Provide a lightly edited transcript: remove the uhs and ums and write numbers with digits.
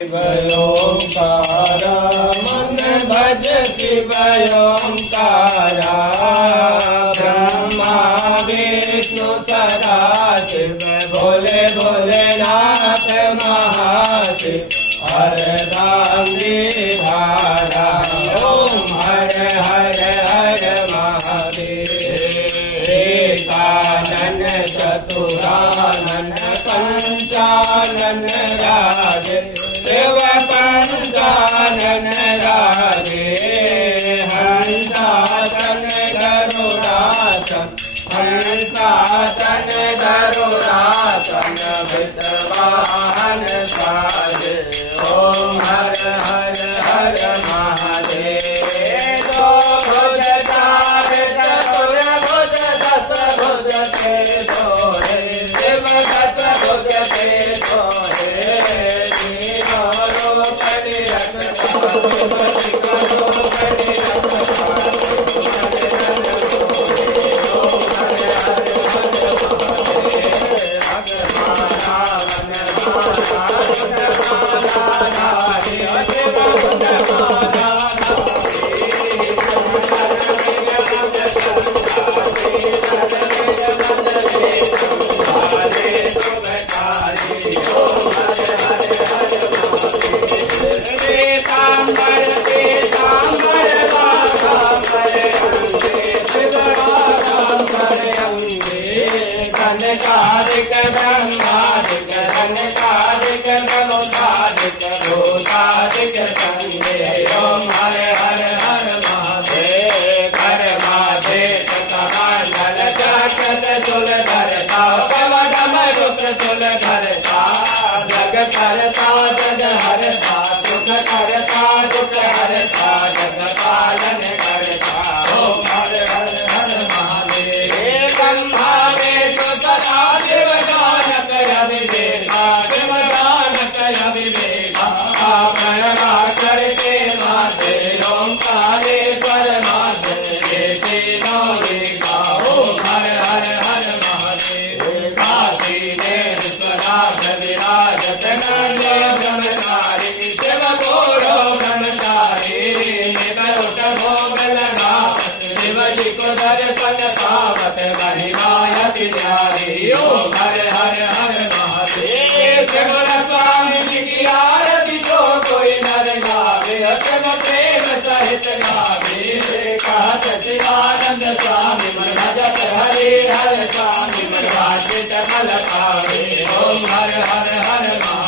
शिवयोंकारा मन भज शिवयोंकारा ब्रह्मा विष्णु सदा शिव भोले भोलेनाथ महाशिव हर दांडी धारा ओम हर हर हर महादेव एकानन चतुरानन पंचानन राजे शिव पंचानन राजे हंसासन गरुडासन हंसासन गरुडासन विषवाहन साजे ओम हर हर हर महादेव दो भुज चार चतुर भुज दस भुज के सोहे शिव दस भुज के सोहे धनकारिक ब्रह्मादिक धनकारिक नमोदादिक भूतादिक संगे ओम हर हर हर महादेव हर महादेव कमंडल चक्रत चुल धरता कम कम रुद्र चुल धरता जग करता जग हरता दुख करता दुख हरता जग पालन करता ओम हर हर हर महादेव ब्रह्मा सदा देवदानक अविवेका देवदानक अविवेका प्रणवा करके माते ओंकारेश्वर माते जैसे नौरेका ओम हर हर हर महादेव काशी देवेश्वराज विराजत नंदे ब्रह्मचारी शिव गोरो ब्रह्मचारी निकट भोग लगा शिव जी को दर्शन पावत महिमायति प्यारी ओम हर हर हर महादेव केवल स्वामी जी की आरती जो कोई नर गावे अतम प्रेम सहित गावे कहत शिवानंद स्वामी मन भजत हरे हर स्वामी मन वाचित फल पावे ओम हर हर हर महादेव।